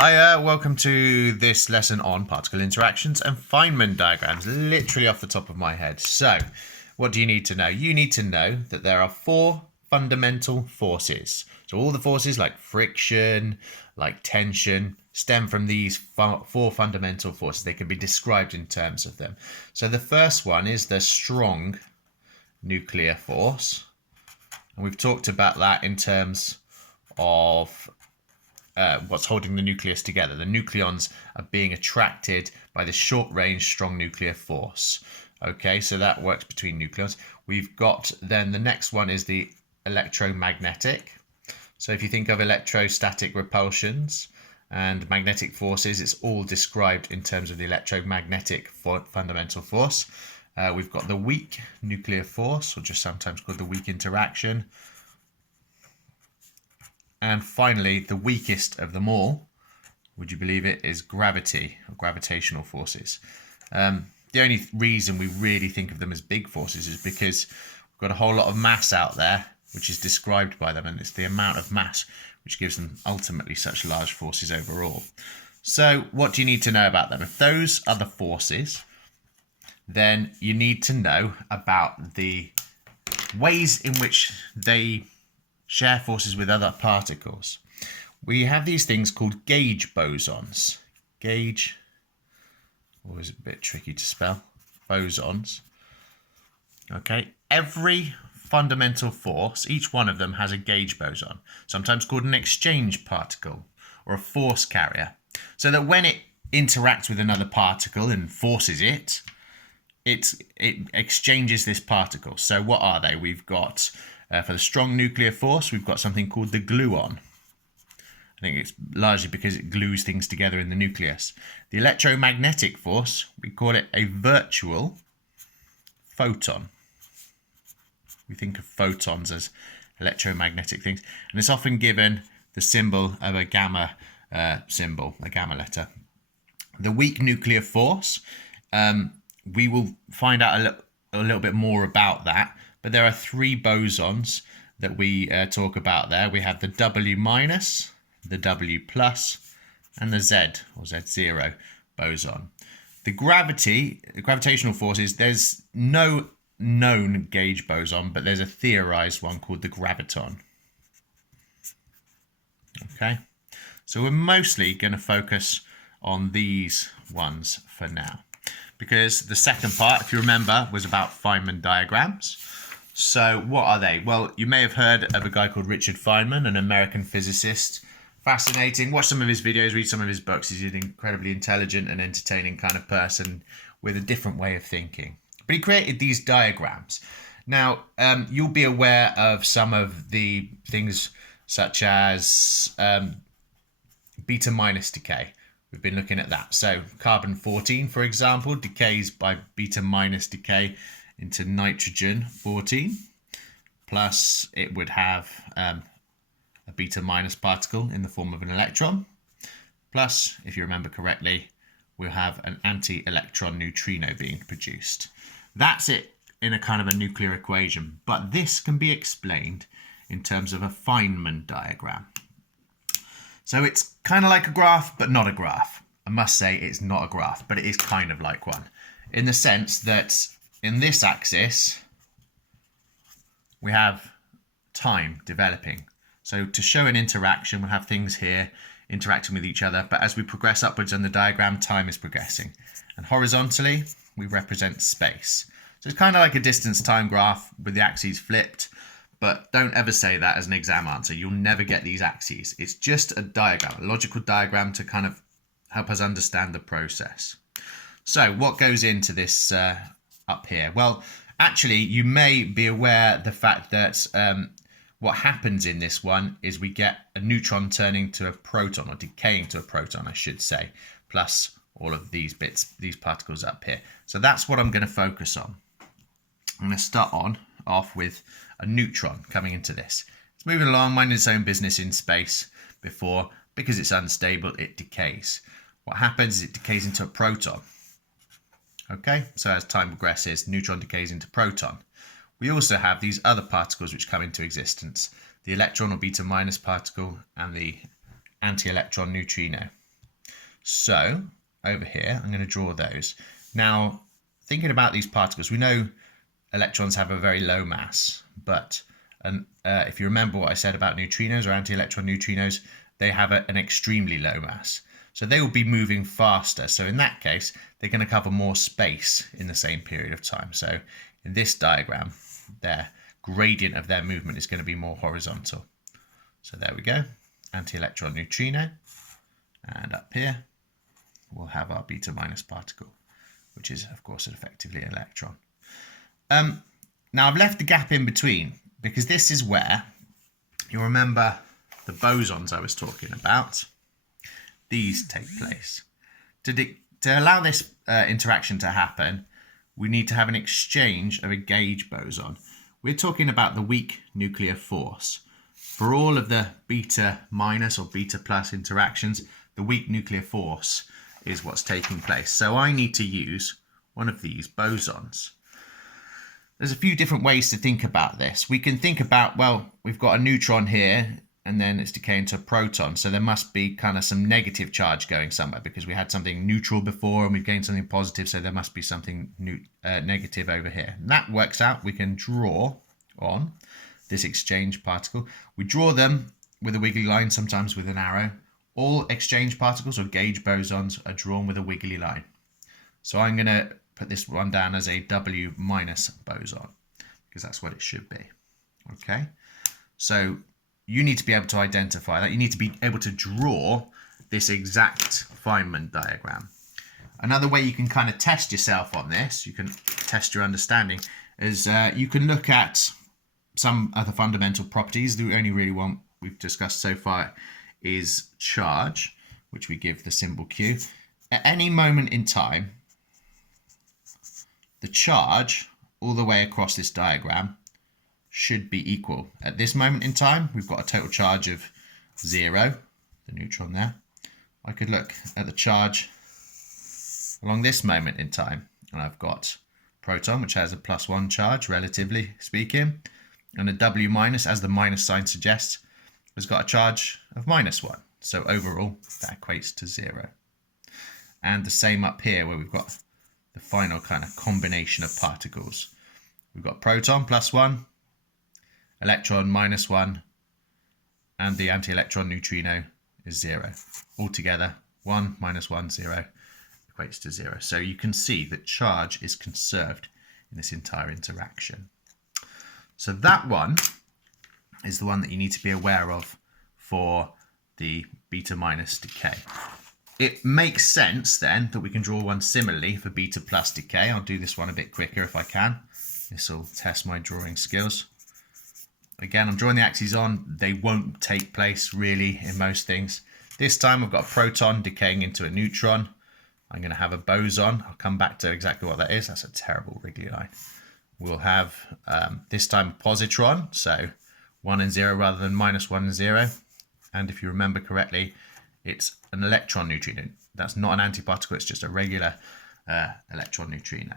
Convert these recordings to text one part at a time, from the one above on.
Hiya, welcome to this lesson on particle interactions and Feynman diagrams, literally off the top of my head. So, what do you need to know? You need to know that there are four fundamental forces. So all the forces like friction, like tension, stem from these four fundamental forces. They can be described in terms of them. So the first one is the strong nuclear force. And we've talked about that in terms of what's holding the nucleus together. The nucleons are being attracted by the short-range strong nuclear force. Okay, so that works between nucleons. We've got then the next one is the electromagnetic. So if you think of electrostatic repulsions and magnetic forces, it's all described in terms of the electromagnetic fundamental force. We've got the weak nuclear force, or just sometimes called the weak interaction. And finally, the weakest of them all, would you believe it, is gravity, or gravitational forces. The only reason we really think of them as big forces is because we've got a whole lot of mass out there, which is described by them, and it's the amount of mass which gives them ultimately such large forces overall. So what do you need to know about them? If those are the forces, then you need to know about the ways in which they share forces with other particles. We have these things called gauge bosons. Gauge, always a bit tricky to spell, bosons. Okay, every fundamental force, each one of them has a gauge boson, sometimes called an exchange particle or a force carrier, so that when it interacts with another particle and forces it, it exchanges this particle. So what are they? We've got for the strong nuclear force, we've got something called the gluon. I think it's largely because it glues things together in the nucleus. The electromagnetic force, we call it a virtual photon. We think of photons as electromagnetic things, and it's often given the symbol of a gamma symbol, a gamma letter. The weak nuclear force, we will find out a little bit more about that. But there are three bosons that we talk about there. We have the W minus, the W plus, and the Z or Z0 boson. The gravitational forces, there's no known gauge boson, but there's a theorized one called the graviton. Okay, so we're mostly going to focus on these ones for now, because the second part, if you remember, was about Feynman diagrams. So what are they? Well, you may have heard of a guy called Richard Feynman, an American physicist. Fascinating. Watch some of his videos, read some of his books. He's an incredibly intelligent and entertaining kind of person with a different way of thinking. But he created these diagrams. Now, you'll be aware of some of the things such as beta minus decay. We've been looking at that. So carbon-14, for example, decays by beta minus decay into nitrogen-14, plus it would have a beta minus particle in the form of an electron, plus, if you remember correctly, we'll have an anti-electron neutrino being produced. That's it in a kind of a nuclear equation, but this can be explained in terms of a Feynman diagram. So it's kind of like a graph, but not a graph. I must say it's not a graph, but it is kind of like one, in the sense that in this axis, we have time developing. So to show an interaction, we'll have things here interacting with each other, but as we progress upwards on the diagram, time is progressing. And horizontally, we represent space. So it's kind of like a distance time graph with the axes flipped, but don't ever say that as an exam answer. You'll never get these axes. It's just a diagram, a logical diagram to kind of help us understand the process. So what goes into this up here? Well, actually, you may be aware the fact that what happens in this one is we get a neutron turning to a proton, or decaying to a proton, I should say, plus all of these bits, these particles up here. So that's what I'm going to focus on. I'm going to start off with a neutron coming into this. It's moving along, minding its own business in space before, because it's unstable, it decays. What happens is it decays into a proton. Okay, so as time progresses, neutron decays into proton. We also have these other particles which come into existence, the electron or beta minus particle and the anti-electron neutrino. So over here, I'm going to draw those. Now, thinking about these particles, we know electrons have a very low mass, but if you remember what I said about neutrinos or anti-electron neutrinos, they have an extremely low mass. So they will be moving faster. So in that case, they're going to cover more space in the same period of time. So in this diagram, their gradient of their movement is going to be more horizontal. So there we go, anti-electron neutrino. And up here, we'll have our beta minus particle, which is, of course, effectively an electron. Now, I've left the gap in between because this is where, you'll remember the bosons I was talking about, these take place. To allow this interaction to happen, we need to have an exchange of a gauge boson. We're talking about the weak nuclear force. For all of the beta minus or beta plus interactions, the weak nuclear force is what's taking place. So I need to use one of these bosons. There's a few different ways to think about this. We can think about, well, we've got a neutron here and then it's decaying to a proton. So there must be kind of some negative charge going somewhere because we had something neutral before and we've gained something positive. So there must be something negative over here. And that works out. We can draw on this exchange particle. We draw them with a wiggly line, sometimes with an arrow. All exchange particles or gauge bosons are drawn with a wiggly line. So I'm going to put this one down as a W minus boson because that's what it should be. Okay, so you need to be able to identify that. You need to be able to draw this exact Feynman diagram. Another way you can kind of test yourself on this, you can test your understanding, is you can look at some other fundamental properties. The only really one we've discussed so far is charge, which we give the symbol Q. At any moment in time, the charge all the way across this diagram should be equal. At this moment in time, we've got a total charge of 0, the neutron there. I could look at the charge along this moment in time, and I've got proton, which has a +1 charge, relatively speaking, and a W minus, as the minus sign suggests, has got a charge of -1. So overall, that equates to 0. And the same up here, where we've got the final kind of combination of particles. We've got proton +1, electron -1, and the anti-electron neutrino is 0. Altogether, 1 - 1, 0 equates to 0. So you can see that charge is conserved in this entire interaction. So that one is the one that you need to be aware of for the beta minus decay. It makes sense then that we can draw one similarly for beta plus decay. I'll do this one a bit quicker if I can. This will test my drawing skills. Again, I'm drawing the axes on. They won't take place really in most things. This time I've got a proton decaying into a neutron. I'm going to have a boson. I'll come back to exactly what that is. That's a terrible wriggly line. We'll have this time a positron, so 1 and 0 rather than -1 and 0. And if you remember correctly, it's an electron neutrino. That's not an antiparticle, it's just a regular electron neutrino.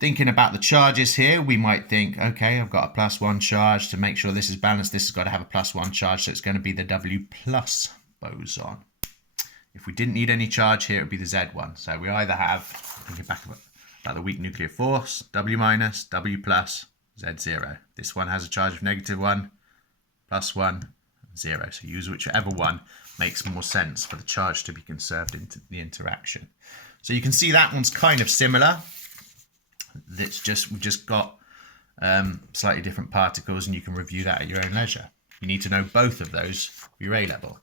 Thinking about the charges here, we might think, okay, I've got a +1 charge. To make sure this is balanced, this has got to have a +1 charge, so it's going to be the W plus boson. If we didn't need any charge here, it would be the Z1. So we either have, thinking back about the weak nuclear force, W minus, W plus, Z0. This one has a charge of -1, +1, 0. So use whichever one makes more sense for the charge to be conserved into the interaction. So you can see that one's kind of similar. We've just got slightly different particles, and you can review that at your own leisure. You need to know both of those for your A level.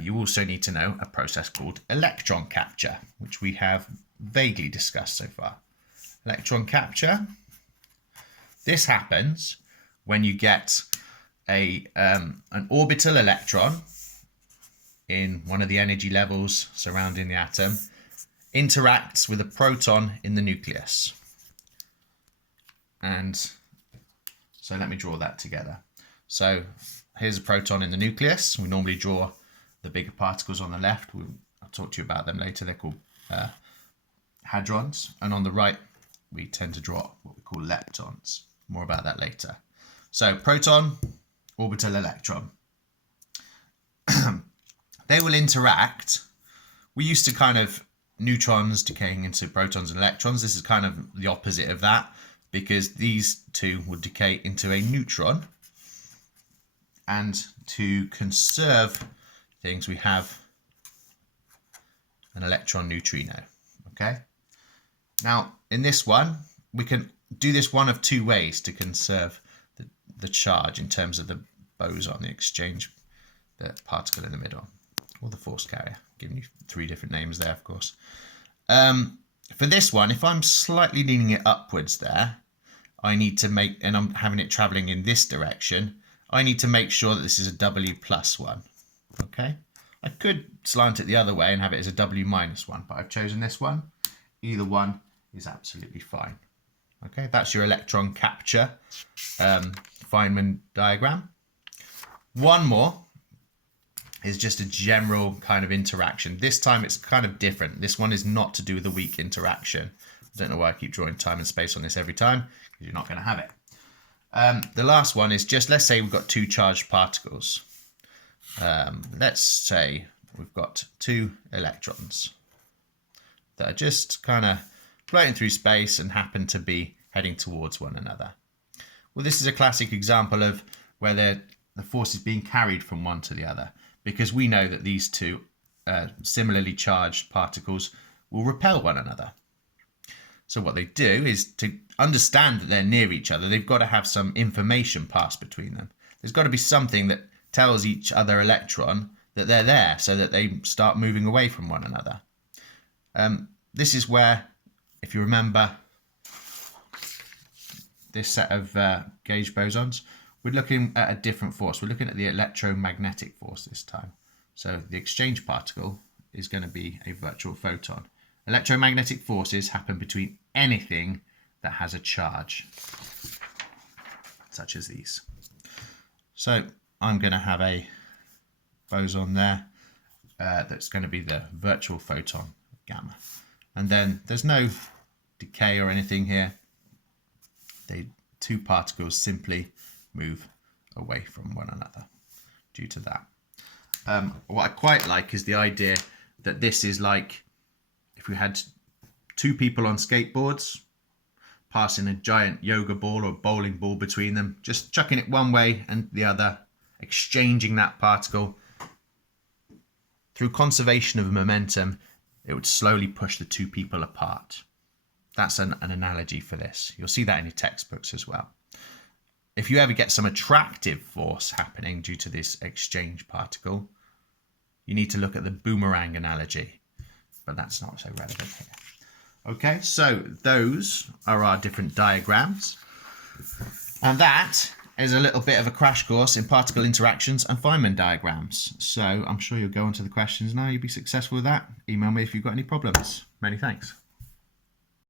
You also need to know a process called electron capture, which we have vaguely discussed so far. Electron capture. This happens when you get an orbital electron in one of the energy levels surrounding the atom, interacts with a proton in the nucleus. And so let me draw that together. So here's a proton in the nucleus. We normally draw the bigger particles on the left. I'll talk to you about them later. They're called hadrons. And on the right, we tend to draw what we call leptons. More about that later. So proton, orbital electron. They will interact we used to kind of neutrons decaying into protons and electrons. This is kind of the opposite of that, because these two would decay into a neutron. And to conserve things, we have an electron neutrino. Okay. Now, in this one, we can do this one of two ways to conserve the charge in terms of the boson, the exchange, the particle in the middle, or the force carrier. Giving you three different names there, of course. For this one, if I'm slightly leaning it upwards there, I need to make, and I'm having it traveling in this direction, I need to make sure that this is a W plus one. Okay. I could slant it the other way and have it as a W minus one, but I've chosen this one. Either one is absolutely fine. Okay, that's your electron capture Feynman diagram. One more is just a general kind of interaction. This time it's kind of different. This one is not to do with a weak interaction. I don't know why I keep drawing time and space on this every time, because you're not going to have it. The last one is just, let's say we've got two charged particles. Let's say we've got two electrons that are just kind of floating through space and happen to be heading towards one another. Well, this is a classic example of where the force is being carried from one to the other, because we know that these two similarly charged particles will repel one another. So what they do is, to understand that they're near each other, they've got to have some information passed between them. There's got to be something that tells each other electron that they're there, so that they start moving away from one another. This is where, if you remember this set of gauge bosons, we're looking at a different force. We're looking at the electromagnetic force this time. So the exchange particle is going to be a virtual photon. Electromagnetic forces happen between anything that has a charge, such as these. So I'm going to have a boson there that's going to be the virtual photon gamma. And then there's no decay or anything here. The two particles simply move away from one another due to that. What I quite like is the idea that this is like if we had two people on skateboards passing a giant yoga ball or bowling ball between them, just chucking it one way and the other, exchanging that particle. Through conservation of momentum, it would slowly push the two people apart. That's an analogy for this. You'll see that in your textbooks as well. If you ever get some attractive force happening due to this exchange particle, you need to look at the boomerang analogy, but that's not so relevant here. Okay, so those are our different diagrams. And that is a little bit of a crash course in particle interactions and Feynman diagrams. So I'm sure you'll go on to the questions now. You'll be successful with that. Email me if you've got any problems. Many thanks.